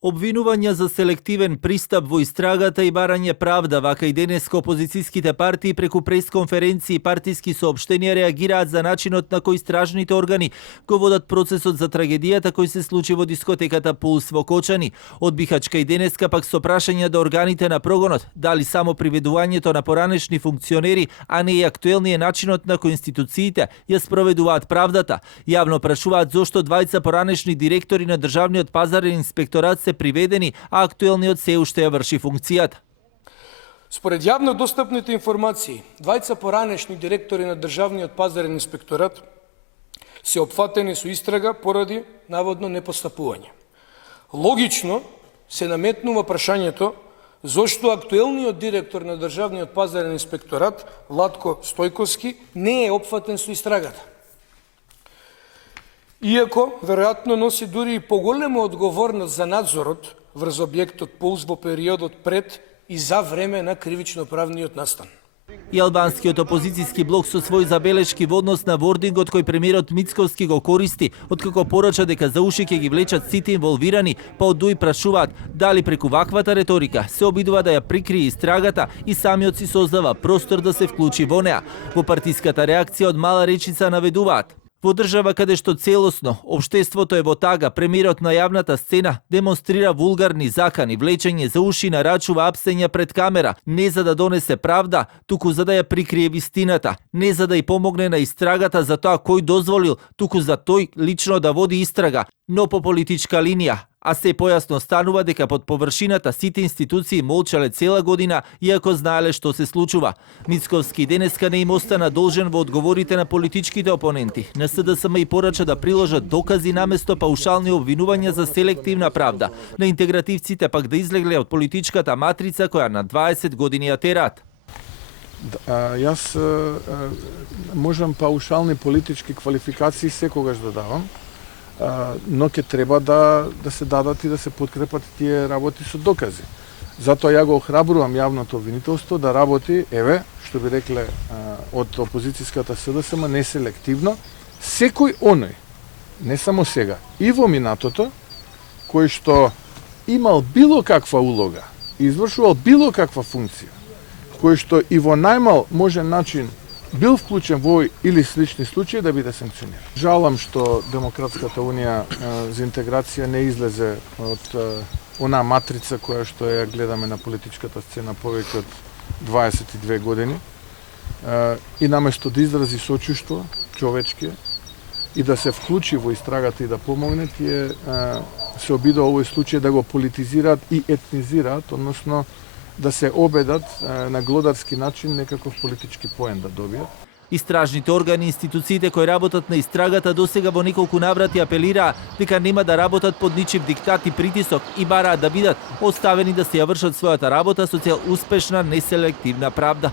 Обвинувања за селективен пристап во истрагата и барање правда, вака и денеска опозицијските партии преку пресконференции и партиски соопштенија реагираат за начинот на кој истражните органи го водат процесот за трагедијата кој се случи во дискотеката Пулс во Кочани. Од Бихачка и денеска пак со прашања до органите на прогонот, дали само приведувањето на поранешни функционери, а не и актуелниот начинот на кој институциите ја спроведуваат правдата. Јавно прашуваат зошто двајца поранешни директори на Државниот пазарен инспекторат се приведени, а актуелниот се уште ја врши функцијата. Според јавно достапните информации, двајца поранешни директори на Државниот пазарен инспекторат се опфатени со истрага поради наводно непостапување. Логично се наметнува прашањето зошто актуелниот директор на Државниот пазарен инспекторат, Владко Стојковски, не е опфатен со истрагата. Иако, веројатно, носи дури и поголема одговорност за надзорот врз објектот Пулс во периодот пред и за време на кривично-правниот настан. И албанскиот опозицијски блок со своји забелешки во однос на вордингот кој премиерот Мицковски го користи, откако порача дека за уши ќе ги влечат сите инволвирани, па од ДУИ прашуваат дали преку ваквата реторика се обидува да ја прикрие истрагата и самиот си создава простор да се вклучи во неа. Во партиската реакција од Мала Речица наведуваат: во држава каде што целосно општеството е во тага, премиерот на јавната сцена демонстрира вулгарни закани, влечење за уши, нарачува апсења пред камера, не за да донесе правда, туку за да ја прикрие вистината, не за да ја помогне на истрагата за тоа кој дозволил, туку за тој лично да води истрага, но по политичка линија. А се појасно станува дека под површината сите институции молчале цела година, иако знаеле што се случува. Мицковски денеска не им остана должен во одговорите на политичките опоненти. На СДСМ и порача да приложат докази наместо паушални обвинувања за селективна правда. На интегративците пак да излегле од политичката матрица која на 20 години ја терат. Јас можам паушални политички квалификации секогаш да давам, но ќе треба да се дадат и да се подкрепат тие работи со докази. Затоа ја го охрабрувам јавното обвинителство да работи, што би рекле од опозицијската СДСМ, неселективно, секој оној, не само сега, и во минатото, кој што имал било каква улога, извршувал било каква функција, кој што и во најмал можен начин бил вклучен во или слични случаи да биде санкциониран. Жалам што Демократската унија за интеграција не излезе од онаа матрица која што ја гледаме на политичката сцена повеќе од 22 години и наместо да изрази сочувство човечки и да се вклучи во истрагата и да помогне, тие се обидува овој случај да го политизираат и етнизираат, односно да се обедат на глодарски начин некаков политички поен да добијат. Истражните органи и институциите кои работат на истрагата досега во неколку наврати апелираа дека нема да работат под ничив диктат и притисок и бараат да бидат оставени да се ја вршат својата работа со цел успешна неселективна правда.